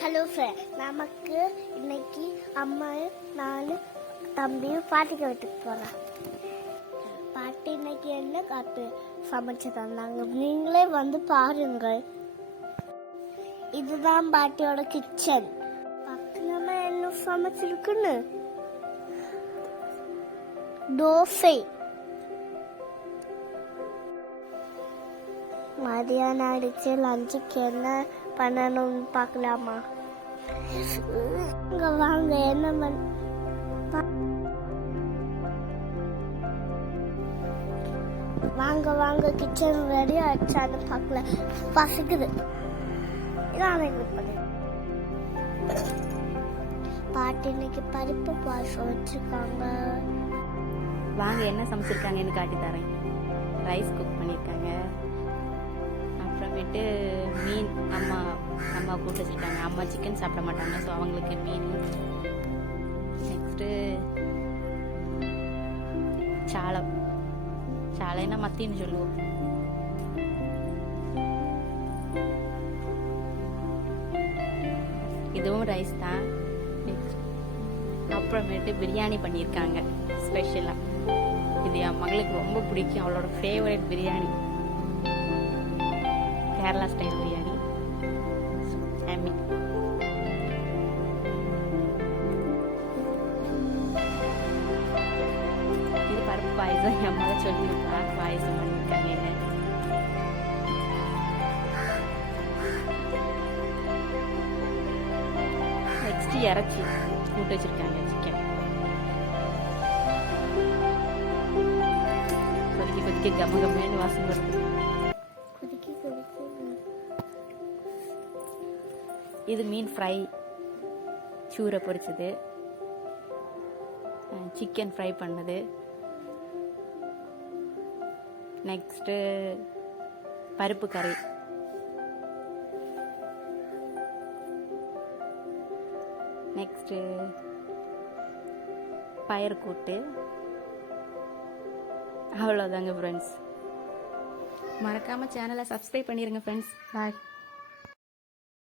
Hello friend, நமக்கு இன்னைக்கு அம்மா நான் தம்பியும் பாட்டிக்கு வீட்டுக்கு போகிறேன். பாட்டி இன்னைக்கு என்ன காத்து சமைச்சு தந்தாங்க, நீங்களே வந்து பாருங்கள். இதுதான் பாட்டியோட கிச்சன். பக்கமா என்ன சமைச்சிருக்குன்னு தோசை. மதியானம் அடிச்சு லஞ்சுக்கு என்ன பண்ணணும்னு பார்க்கலாமா? இங்க வாங்க, என்ன வாங்க வாங்க, கிச்சன் ரெடி ஆச்சான்னு பார்க்கல. பசிக்குது. பாட்டி இன்னைக்கு பருப்பு பாசம் வச்சிருக்காங்க. வாங்க, என்ன சமைச்சிருக்காங்கன்னு காட்டி தரேன். ரைஸ் குக் பண்ணியிருக்காங்க. அப்புறமேட்டு மீன் அம்மா கூட்டு வச்சுருக்காங்க. அம்மா சிக்கன் சாப்பிட மாட்டாங்க, ஸோ அவங்களுக்கு மீன். நெக்ஸ்ட்டு சாலைன்னா மத்தின்னு சொல்லுவோம். இதுவும் ரைஸ் தான். நெக்ஸ்ட் அப்புறமேட்டு பிரியாணி பண்ணியிருக்காங்க ஸ்பெஷலாக. இது என் மகளுக்கு ரொம்ப பிடிக்கும், அவளோட ஃபேவரட் பிரியாணி. கேரளா ஸ்டைல் பிரியாணி. இது பருப்பு பாயசம். என் மகள் சொல்லியிருக்கா பாயசம் பண்ணியிருக்காங்க. நெக்ஸ்ட் இறச்சி கூட்டு வச்சிருக்காங்க. சிக்கன் கொதிக்க கமகமேன்னு வாசம் வருது. இது மீன் ஃப்ரை, சூரை பொரிச்சது, சிக்கன் ஃப்ரை பண்ணது. நெக்ஸ்ட்டு பருப்பு கறி. நெக்ஸ்ட்டு பயறு கூட்டு. அவ்வளோதாங்க ஃப்ரெண்ட்ஸ். மறக்காமல் சேனலை சப்ஸ்கிரைப் பண்ணிடுங்க ஃப்ரெண்ட்ஸ். பாய்.